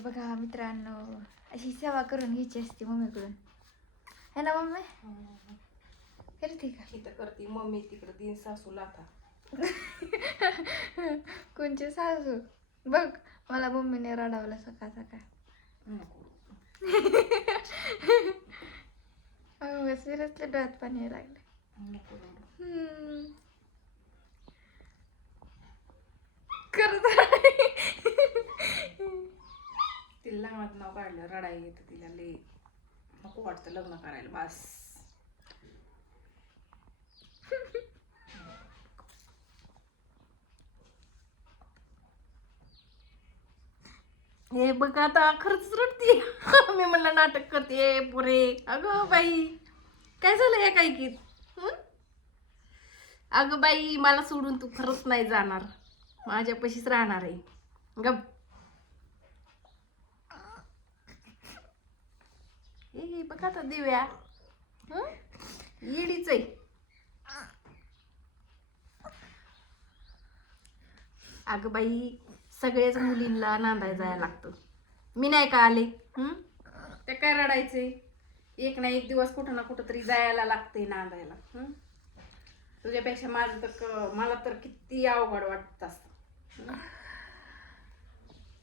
बघा मित्रांनो, अशी सेवा करून घ्यायची असते मम्मीकडून, है ना मम्मी? करते का? इथं करते मम्मी, तिकडे तीन सासू लाथा. कोणची सासू? बघ मला मम्मीने रडावलं सकाळ सकाळ. अगं सिरियसली डोळ्यात पाणी यायला लागले. तिला लग्नात नाव काढलं, रडाई येतं तिला, लई नको वाटतं लग्न करायला. बस हे बघ आता खरंच रडती. मी म्हणलं नाटक करते पुरे. अगं बाई काय झालं या काही गीत? अगं बाई मला सोडून तू खरंच नाही जाणार, माझ्यापाशीच राहणार आहे. गप ए बघ आता दिव्या येडीच आहे. अगं बाई सगळ्याच मुलींना नांदाय जायला लागतं, मी नाही का आले? ते काय रडायचे? एक ना एक दिवस कुठं ना कुठं तरी जायला लागते नांदायला. तुझ्यापेक्षा माझं तर मला तर किती अवघड वाटत असत.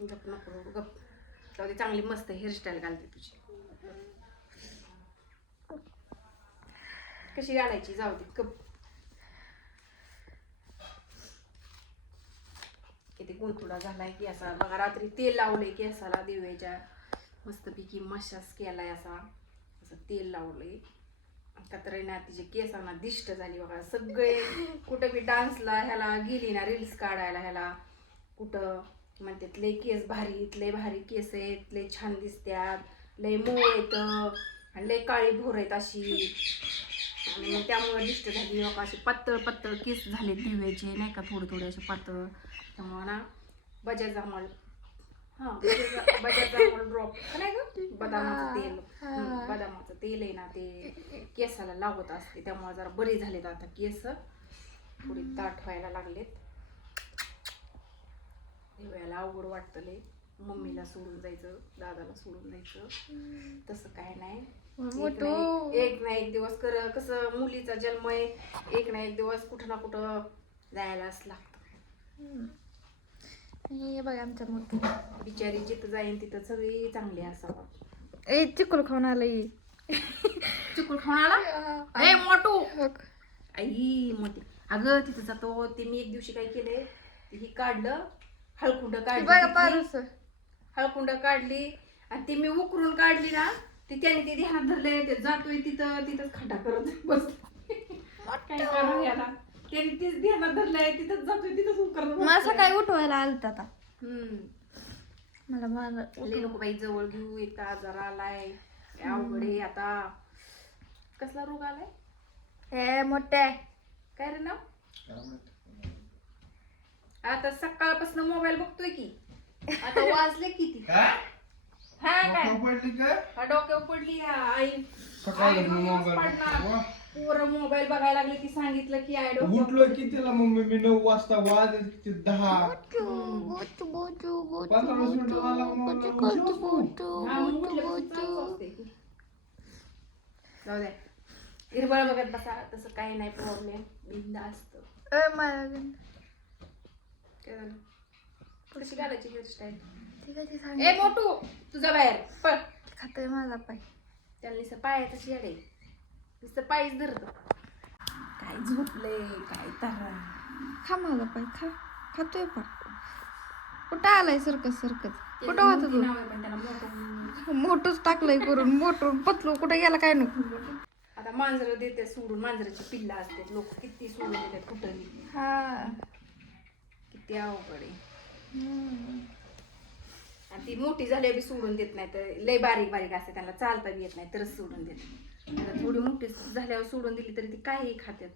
गप नको गप, जाऊ दे, चांगली मस्त हेअरस्टाईल घालते तुझी. कशी घालायची जाऊ दे, गप. किती गुंतुडा झालाय केसाला बघा, रात्री तेल लावलंय केसाला दिव्याच्या, मस्तपैकी मसाज केलाय, असा असं तेल लावलंय. तर ना तिचे केसांना दिष्ट झाली बघा. सगळे कुठं बी डान्सला ह्याला गेली ना, रील्स काढायला ह्याला कुठं म्हणतात लय केस भारी, लय भारी केस आहेत, लय छान दिसत्यात, लय मऊ येत आणि लय काळी भोर आहेत अशी. आणि मग त्यामुळे दिष्ट झाली बघा, असे पातळ पातळ केस झाले दिव्याचे नाही का, थोडे थोडे असे पातळ. त्यामुळे ना बजाज अमल, बजाज अमल ड्रॉप नाही ग, बदामाचं तेल, बदामाचं तेल आहे ना, ते केसाला लावत असते. त्यामुळे जरा बरी झालेत आता केस, थोडी दाट व्हायला लागलेत. दिव्याला अवघड वाटतं लय, मम्मीला सोडून जायचं, दादाला सोडून जायचं. तसं काय नाही, एक ना एक दिवस कसं मुलीचा जन्म आहे, एक ना एक दिवस कुठं ना कुठं जायलाच लागतं. हे बघा आमचा मोठू बिचारी जिथं जाईन तिथं सगळी चांगली असावं. ए चिकूल खाऊन आलंय. चिकूल खाऊन आला ए मोठू, आई मोठी. अगं तिथं जातो ते, मी एक दिवशी काय केलंय, ही काढलं हळकुंड काढली, हळकुंड काढली आणि ती मी उकरून काढली ना, ती त्याने ते ध्यानात धरले, ते जातोय तिथं तिथंच खड्डा करत बस. काय करू याला, त्याने तीच ध्यानात धरलंय, तिथंच जातोय तिथंच उकरत. माझं काय उठवायला आलत आता. मला माझं लय नको बाई जवळ घेऊ, एक आजार आलाय अवघड आहे आता. कसला रोग आलाय? हे मोठे काय रे नाव? आता सकाळपासून मोबाईल बघतोय की, आता वाजले किती? हा काय डोक्यावर पडली आई, पोरं मोबाईल बघायला लागले की सांगितलं की आई उठलो कितीला मम्मी मी 9 वाजता, वाजले किती 10. 15 मिनिटं झाला जाऊ द्या, हिरबळ बघत बसा, तसं काही नाही प्रॉब्लेम, बिंदा असतं. काय झालं? थोडीशी घालायची हेअरस्टाईल. ए मोठू तुझा बाहेर पळ, खातोय माझा पाय. त्याला नुसतं पायाचं शेड आहे, नुसतं पायच धरत. काय झोपले काय तर. खा माझा पाय, खा. खातोय पण कुठं आलाय सरकत सरकत, कुठं होत तू? पण त्याला मोठं मोठंच टाकलंय करून, मोठं पतलू कुठं गेला काय नको. आता मांजर देते सोडून, मांजराची पिल्ला असते, लोक किती सोडून देतात कुठंही. किती अवघड आहे. आणि ती मोठी झाली बी सोडून देत नाही, तर लय बारीक बारीक असते, त्यांना चालता बी येत नाही तरच सोडून देत. थोडी मोठी झाल्यावर सोडून दिली तरी ती काही खात्यात.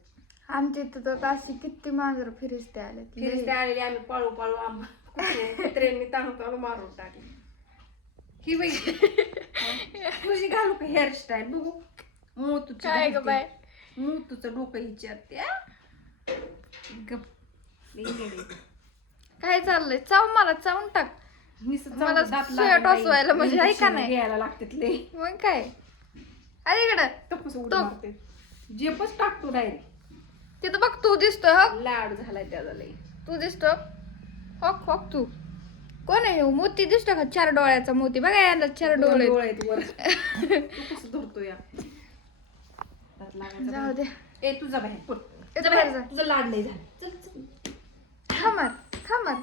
आमच्या इथं तर अशी किती मांजर फिरिस्ते आले, फिरिस्ते आलेली आम्ही पळू पळू कुत्र्यांनी ताणू ताणू मारून टाकली. ही बाई तुझी घालू का हेअरस्टाईल बघू? मोतूची काय ग बाय, मोतूचं डोकं हिच्यात. गप काय चाललंय? चाव मला चावून टाक. नुसतं मला दात सुया लागून टोचवायला म्हणजे आहे का injection नाही? घ्यायला लागतात लय. मग काय अरे इकडं टप्पूस उडी तो- मारते. जेपच टाकतो डायरेक्ट. तिथं बघ तू दिसतोय हो लाड झालाय त्याचा लय. तू दिसतो हॉक हॉक तू कोण आहे ह्यो? मोती दिसतो का 4 डोळ्याचा मोती बघा याला 4 डोळे डोळे आहेत वर. तू कसं धरतो या दात लागायचा जाऊ दे ए तुझा बाहेर पळ. येतो बाहेर जा तुझं लाड लय झालं. चल चल. खमर खमर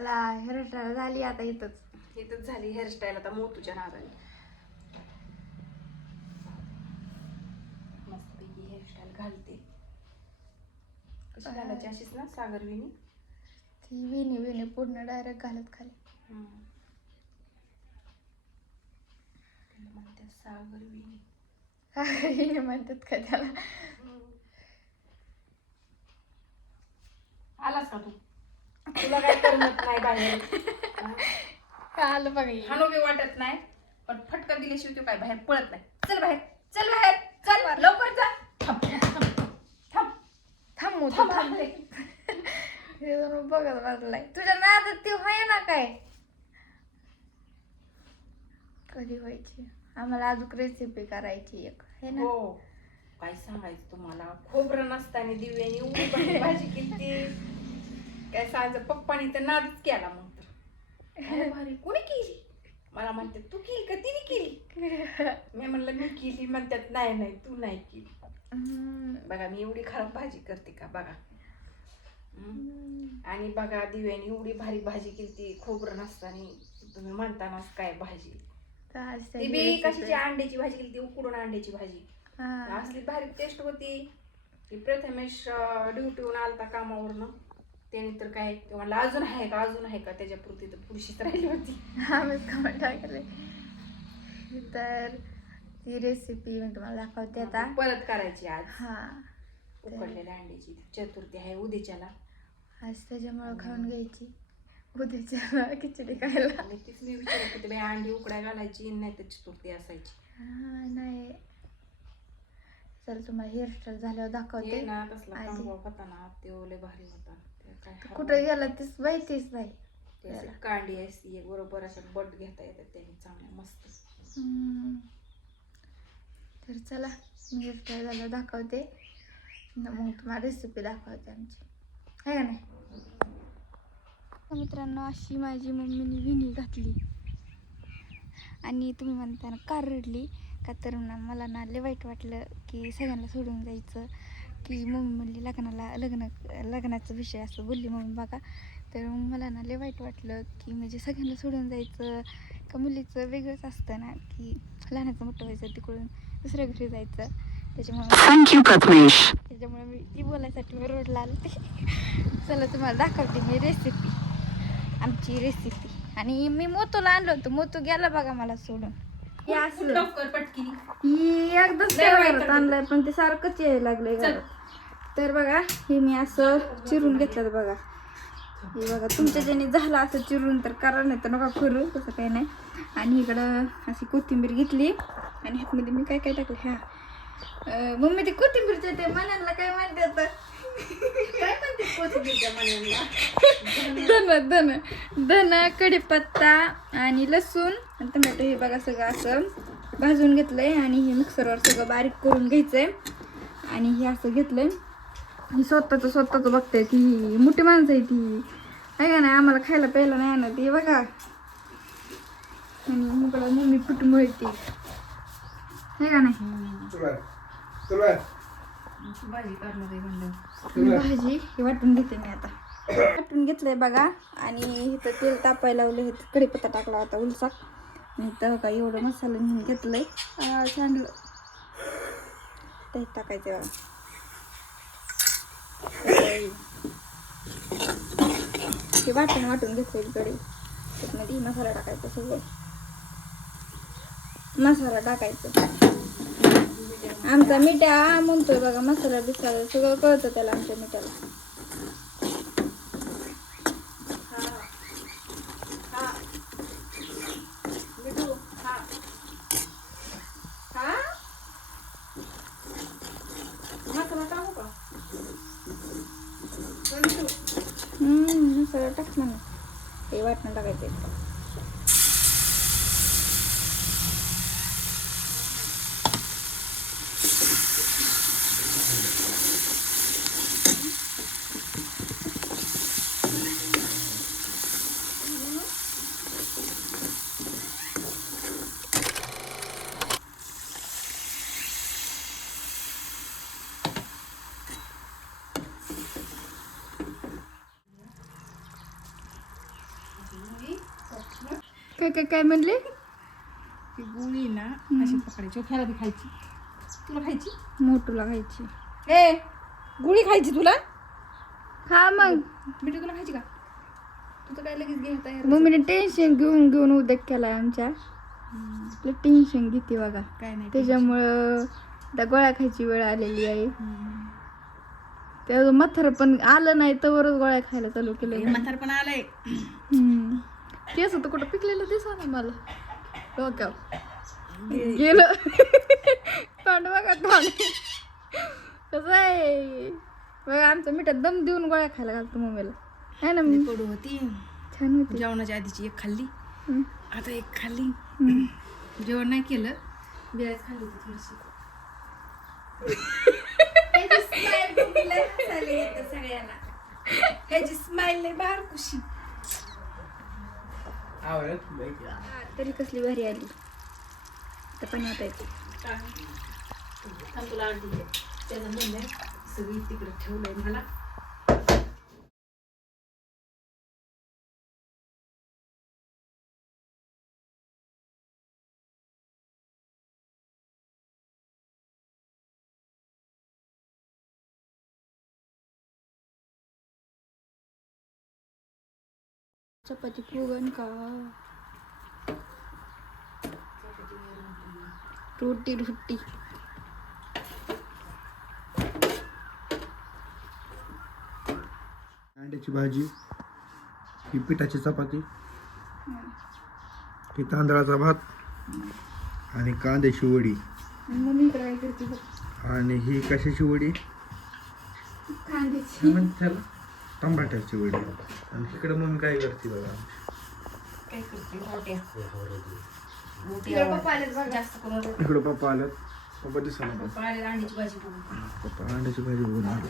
हेअरस्टाईल झाली आता इथंच इथंच झाली हेअरस्टाईल आता मोतूच्या नादाने. मस्तपैकी हेअरस्टाईल घालते. कशी घालायची अशीच ना सागर विनी. ती विणी विणी पूर्ण डायरेक्ट घालत खाली त्याला म्हणते सागर विनी. विणी म्हणतात का त्याला आलास का तू? तुला काय करमत नाही बाहेर. का आलं बघा हे. हानो बी वाटत नाही पण फटका दिल्याशिवाय तू काय बाहेर पळत नाही. चल बाहेर चल बाहेर चल लवकर जा. थांब थांब थांब थांब मोती थांब थांब थांब. हे जणू बघत बसलाय तुझ्या नादात ती होय ना काय कधी व्हायची आम्हाला अजून रेसिपी करायची एक है ना हो काय सांगायचं तुम्हाला. खोबरं नसताना दिव्याने एवढी भारी भाजी केली. काय सांगायचं पप्पानी तर नादच केला मग तर. अरे भारी कोणी केली? मला म्हणतात तू केली का तिने केली? मी म्हणलं मी केली. म्हणतात नाही नाही तू नाही केली. बघा मी एवढी खराब भाजी करते का बघा. आणि बघा दिव्याने एवढी भारी भाजी केली खोबरं नसताना. तुम्ही म्हणतानाच काय भाजी ती बी कशाची अंड्याची भाजी केली ती उकडून अंड्याची भाजी असली भारी टेस्ट होती. ती प्रथमेश ड्युटीहून आलता कामावरनं त्याने तर काय ते म्हणलं अजून आहे का त्याच्यापुरती तर पुढशीच राहिली होती. आम्हीच कमेंट टाकले तर ती रेसिपी मी तुम्हाला दाखवते आता परत करायची आज. हा उकडलेल्या अंड्याची चतुर्थी आहे उद्याच्याला. आज त्याच्यामुळं खाऊन घ्यायची उद्याच्या खिचडी खायला. आणि तीच मी विचारत होते बाई अंडी उकड्या घालायची नाही तर चतुर्थी असायची. हा नाही चल तुम्हाला हेअरस्टाईल झाल्यावर दाखवते ते ना तसला आधी. कंगवा होता ना ते लय भारी होता. ते काय कुठं गेला तीच माहितीच नाही ते असं कांडी असती एक बरोबर असं बट घेता येतात त्याने चांगल्या मस्त. तर चला मी हेअरस्टाईल झाल्यावर दाखवते मग तुम्हाला रेसिपी दाखवते आमची आहे का नाही. मित्रांनो अशी माझी मम्मीने विणी घातली आणि तुम्ही म्हणता ना का रडली का तर ना मला ना लय वाईट वाटलं की सगळ्यांना सोडून जायचं की मम्मी म्हणली लग्नाचा विषय असं बोलली मम्मी बघा. तर मग मला ना लय वाईट वाटलं की म्हणजे सगळ्यांना सोडून जायचं का मुलीचं वेगळंच असतं ना की लहानाचं मोठं व्हायचं तिकडून दुसऱ्या घरी जायचं. त्याच्यामुळे मी ती बोलायसाठी मी रोडला आले. चला तुम्हाला दाखवते मी रेसिपी आमची रेसिपी. आणि मी मोतूला आणलं होतं मोतू गेला बघा मला सोडून. हे असं लवकर पटकी ही एकदाच लय वाईट घरात आणलंय पण ते सारखंच यायला लागलंय घरात. तर बघा हे मी असं चिरून घेतलं बघा. हे बघा तुमच्या ज्याने झालं असं चिरून तर करा नाही तर नका करू तसं काही नाही. आणि इकडं अशी कोथिंबीर घेतली आणि ह्यातमध्ये मी काय काय टाकलं ह्या मम्मी ती कोथिंबीरच्या ते मनाला काय म्हणते आता काय म्हणते कोथिंबीरच्या मण्याला? धन कढीपत्ता आणि लसूण आणि टोमॅटो हे बघा सगळं असं भाजून घेतलंय आणि हे मिक्सरवर सगळं बारीक करून घ्यायचंय. आणि हे असं घेतलंय ही स्वतःच बघताय ती मोठी माणसं आहे ती आहे का नाही आम्हाला खायला प्यायला नाही ना ती बघा. आणि मुकला मम्मी पिठ मळती आहे का नाही. भाजी करणार आहे म्हणलं. भाजी ही वाटून घेते मी आता वाटून घेतलंय बघा. आणि इथं तेल तापायला लावलं हे कढीपत्ता टाकला होता उलसाक आणि इथं का एवढं मसाला घेऊन घेतलंय चांगलं ते टाकायचं बघा. हे वाटून घेतलंय कढी त्यामध्ये मसाला टाकायचा सगळं मसाला टाकायचं. आमचा मिठा म्हणतोय बघा मसाला बिसाला सगळं कळतं त्याला आमच्या मिठाला. मसाला टाकू का? त्याच्यावर टाक म्हणा ते वाटणं टाकायचं आहे. काय काय काय म्हणले ती गुळी ना अशी पकडायची ह्याला बी खायची. तुला खायची? मोठूला खायची. ए गुळी खायची तुला? हा मग मिठी तुला खायची का? तू तर काय लगेच घे तयार. मम्मीने टेन्शन घेऊन घेऊन उद्योग केलाय आमच्या. टेन्शन घेते बघा काय नाही त्याच्यामुळं त्या गोळ्या खायची वेळ आलेली आहे. त्या म्हातारं पण आलं नाही तरच गोळ्या खायला चालू केलं. म्हातार पण आलंय. केस तर कुठं पिकलेलं दिसा ना मला डोक्यावर गेलं. तोंड बघा तोंड कसं आहे बघा. आमच्या मिठात दम देऊन गोळ्या खायला घालतो मम्मीला आहे ना. मी कडू होती. छान होती. जेवणाच्या आधीची एक खाल्ली, हम्म. आता एक खाल्ली. जेवण नाही केलं, बिराच खाल्ली होती थोडीशी. ह्याची स्माइल लय बाहेर खुशी. तरी कसली भारी आली तर पण आता येते. तुला आणते त्याचं म्हणलंय सगळी तिकडे ठेवलंय मला. चपाती फुगन का रोटी रोटी. अंड्याची भाजी, ही पिठाची चपाती, ही तांदळाचा भात आणि कांद्याची वडी. मम्मी इकडे काय करते बघ. आणि ही कशाची वडी? कांद्याची. त्याला टमाट्याची वडी. आणि इकडे मम्मी काय करते बघा. काय करते मोठ्या इकडे पप्पा आलेत बघा. जास्त करून इकडे पप्पा आल्यात. पप्पा दिसला पप्पा आले अंड्याची भाजी बघून. पप्पा अंड्याची भाजी बघून आले.